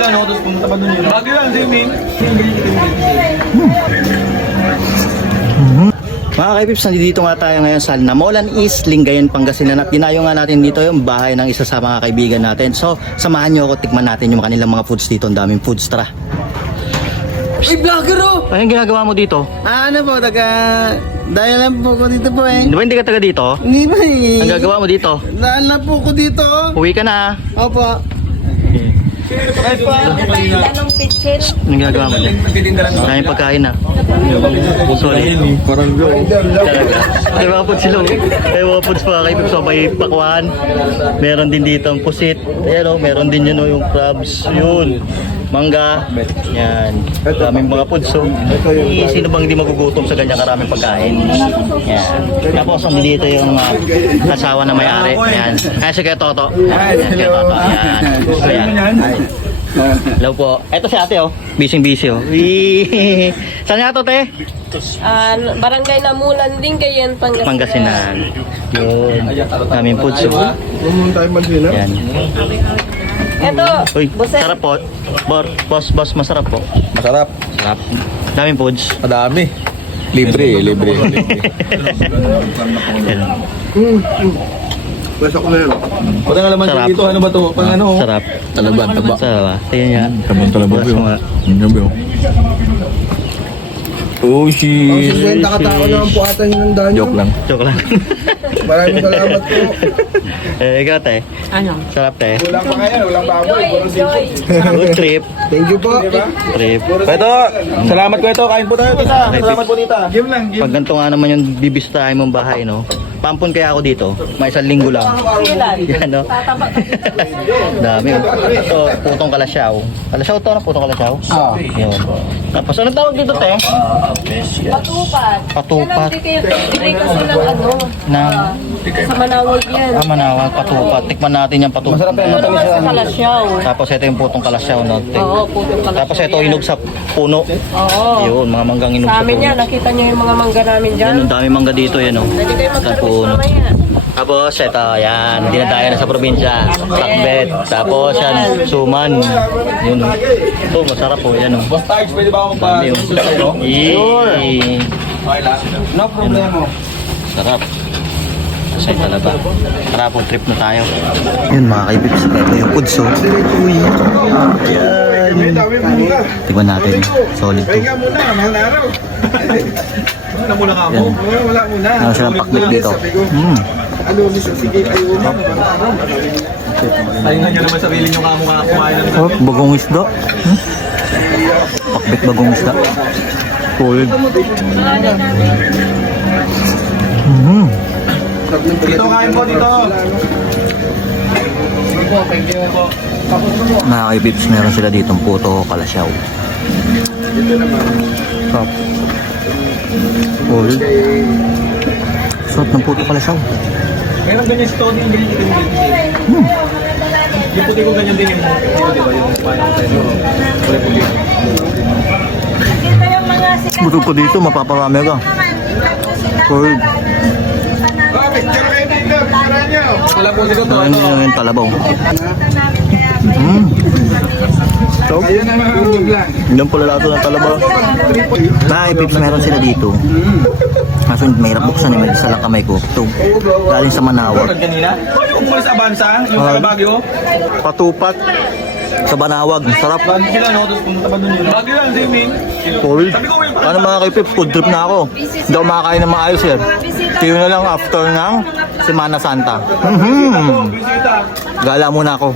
lang ako, tapos pumunta pa doon yun. Bagay lang, swimming. Mga kaipips, nandito nga tayo ngayon sa Namolan East, Lingayen, Pangasinan. At dinayo nga natin dito yung bahay ng isa sa mga kaibigan natin. So, samahan nyo ako, tikman natin yung kanilang mga foods dito. Ang daming foods, tara. Ay, vlogger oh! Anong ginagawa mo dito? Ano po, dahil lang po ko dito po eh. Di ba hindi ka taga dito? Hindi ba eh. Ang gagawa mo dito? Dahil lang po ko dito oh. Uwi ka na. Opo. Ay po. Anong kitchen? Anong ginagawa mo dyan? Maraming pagkain na. Sorry. Parang Ay, mga foods sila. Ay, mga foods mga kaipips. So, may pakwan. Meron din dito ang pusit. Ayan o, meron din yun o, yung crabs. Yun. Mangga. Yan. Daming mga foods. So, sino bang hindi magugutom sa ganyan karaming pagkain? Yan. Tapos, dito yung kasawa na may-ari. Yan. Ayan si Kuya Toto. Ayan, Kuya Toto. Yan. Ayan. Hello po. Ito si ate oh. Busy oh. Saan nga to te? Barangay Namulan din kayan, Pangasinan. Yun. Daming foods oh. Yan. Ito, Uy, buset. sarap po. Boss, masarap po. masarap. Sarap. Daming foods. Madami. Libre. Yan. Pwesa ko na yun. Pwede nga laman Sarap. dito, ano ba to? Pang ano? Sarap. Talaban, taba. Sarap. Ayan yan. Talaba Boss mo nga. Oh, shit. 50 katao naman po ata hinandaan nyo. Joke lang. Joke lang. Maraming salamat po. Ikaw te. Ano? Sarap te. Walang pa kaya, walang pa ako. Enjoy! Good trip. Thank you po. Trip. Ito, salamat ko ito. Kain po tayo, tita. Salamat po, tita. Game lang, Pag ganito nga naman yung bibisitahin mong bahay, no? Pampun kaya ako dito. May isang linggo lang. Silan. Yan, no? Tataba. Dami. Ito, putong kalasyaw. Kalasyaw to, no? Putong kalasyaw? Oo. Yun. Tapos, anong tawag dito, te? Patupat. Patupat. Hindi kasi ng ano. Ng Sa Manawag yan. Manawag, patupat. Tikman natin yung patupat. Ito naman sa Kalasyaw. Tapos, ito yung putong kalasyaw, no? Te? Oo, putong Kalasyaw. Tapos, ito hinog sa puno. Oo. Yun, mga manggang hinog Sa sa amin puno. yan, nakita niyo yung mga mangga namin dyan. Yan, ang dami mangga dito, yan, no? Pwede kayo Sa mag-service puno. mamaya. Tapos, ito, yan. Dinadayo na sa probinsya. Sakbet. Tapos, yan, suman. Yun. Ito, masarap po. Yan, oh. Boss Targe, pwede ba ako magpa-susan, no? Okay lang. No problemo. Sarap. Kasi talaga. Tara po, trip na tayo. Yun, mga kaibigs. Ito yung foods, oh. Uy. Ayan. Tingnan natin. Solid to. Pahinga muna, mahal na araw. Ano muna ka Yan. Wala muna. Ano silang pakbit dito? Ano, sige, ayaw mo. Talingan nyo naman sarili nyo kamo nga kumain ng Oh, bagong isda. Pakbit bagong isda. Solid. Dito, kain po dito. Mga kaibigs, meron sila dito puto kalasyaw. Sarap. Solid. Sarap ng puto kalasyaw. Meron ganyan si Tony, hindi ko yung puti ko ganyan din yung dito, di ba? Yung kumain ako tayo. Puti. Busog ko dito, mapaparami ka. Solid. Wala po dito to. Ano yung talabaw? So, Ayun na mga ulog lang. ilan pala lato ng talabaw? Mga pips, meron sila dito. Kaso mahirap buksan eh, may isa lang kamay ko. Ito, galing sa Manawag. Kanina? Yung pulis Avanza, yung taga Baguio. Patupat sa Manawag. Sarap. Baguio sila, no? Tapos pumunta pa doon yun. Baguio lang, swimming. Solid. Ano mga kaipips, food trip na ako. Hindi ako makakain ng maayos eh. Tiyo na lang after ng Semana Santa. Bisita. Gala muna ako.